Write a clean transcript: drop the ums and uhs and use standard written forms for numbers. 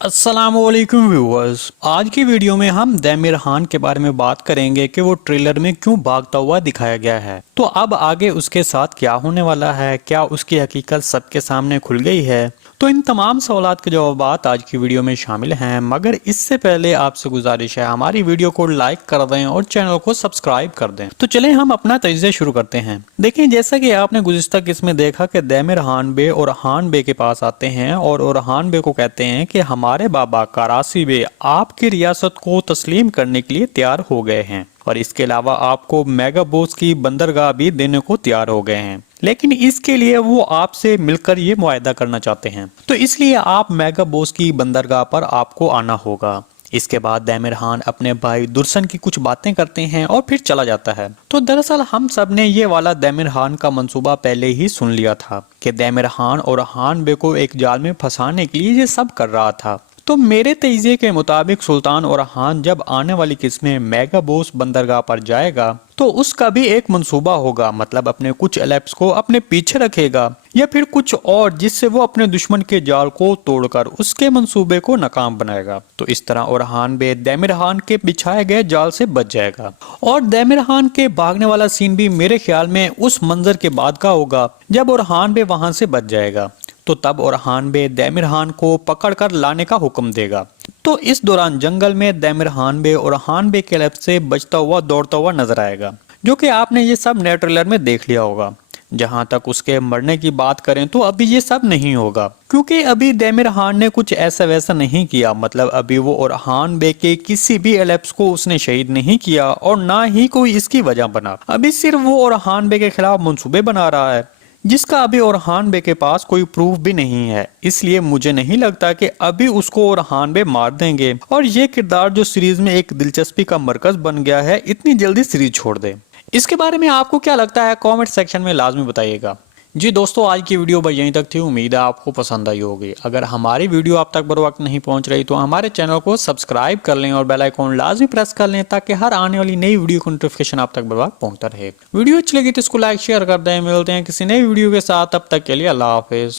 अस्सलाम वालेकुम व्यूअर्स। आज की वीडियो में हम दैमिर खान के बारे में बात करेंगे कि वो ट्रेलर में क्यों भागता हुआ दिखाया गया है। तो अब आगे उसके साथ क्या होने वाला है, क्या उसकी हकीकत सबके सामने खुल गई है। तो इन तमाम सवालात के जवाब आज की वीडियो में शामिल हैं, मगर इससे पहले आपसे गुजारिश है हमारी वीडियो को लाइक कर दें और चैनल को सब्सक्राइब कर दें। तो चलें हम अपना तजज़िया शुरू करते हैं। देखिए, जैसा कि आपने गुज़िश्ता किस्म में देखा कि दैमिर खान बे और खान बे के पास आते हैं और खान बे को कहते हैं कि हमारे बाबा करासी बे आपकी रियासत को तस्लीम करने के लिए तैयार हो गए हैं और इसके अलावा आपको मेगा बोस की बंदरगाह भी देने को तैयार हो गए हैं, लेकिन इसके लिए वो आपसे मिलकर ये मुआहदा करना चाहते हैं। तो इसलिए आप मेगा बोस की बंदरगाह पर आपको आना होगा। इसके बाद दैमिर खान अपने भाई दुर्सन की कुछ बातें करते हैं और फिर चला जाता है। तो दरअसल हम सब ने ये वाला दैमिर खान का मंसूबा पहले ही सुन लिया था कि दैमिर खान और खान बे को एक जाल में फंसाने के लिए ये सब कर रहा था। तो मेरे तजज़िये के मुताबिक सुल्तान और खान जब आने वाली किस्में मेगा बोस बंदरगाह पर जाएगा तो उसका भी एक मंसूबा होगा, मतलब अपने कुछ एलेप्स को अपने पीछे रखेगा या फिर कुछ और, जिससे वो अपने दुश्मन के जाल को तोड़कर उसके मंसूबे को नाकाम बनाएगा। तो इस तरह ओरहान बे दैमिर खान के बिछाए गए जाल से बच जाएगा और दैमिर खान के भागने वाला सीन भी मेरे ख्याल में उस मंजर के बाद का होगा जब ओरहान बे वहां से बच जाएगा। तो तब ओरहान बे दैमिर खान को पकड़कर लाने का हुक्म देगा। तो इस दौरान जंगल में दैमिर खान बे और खान बे के लेफ्ट से बचता हुआ दौड़ता हुआ नजर आएगा, जो कि आपने ये सब नए ट्रेलर में देख लिया होगा। जहां तक उसके मरने की बात करें तो अभी ये सब नहीं होगा, क्योंकि अभी दैमिर खान ने कुछ ऐसा वैसा नहीं किया। मतलब अभी वो ओरहान बे के किसी भी एलेप्स को उसने शहीद नहीं किया और ना ही कोई इसकी वजह बना। अभी सिर्फ वो ओरहान बे के खिलाफ मंसूबे बना रहा है, जिसका अभी ओरहान बे के पास कोई प्रूफ भी नहीं है। इसलिए मुझे नहीं लगता कि अभी उसको ओरहान बे मार देंगे और ये किरदार जो सीरीज में एक दिलचस्पी का मरकज बन गया है इतनी जल्दी सीरीज छोड़ दे। इसके बारे में आपको क्या लगता है, कमेंट सेक्शन में लाजमी बताइएगा। जी दोस्तों, आज की वीडियो बस यहीं तक थी। उम्मीद है आपको पसंद आई होगी। अगर हमारी वीडियो आप तक बर वक्त नहीं पहुंच रही तो हमारे चैनल को सब्सक्राइब कर लें और बेल आइकॉन लाजमी प्रेस कर लें, ताकि हर आने वाली नई वीडियो की नोटिफिकेशन आप तक बर वक्त पहुंचता रहे। वीडियो अच्छी लगी तो इसको लाइक शेयर कर दें। मिलते हैं किसी नई वीडियो के साथ, तब तक के लिए अल्लाह हाफिज।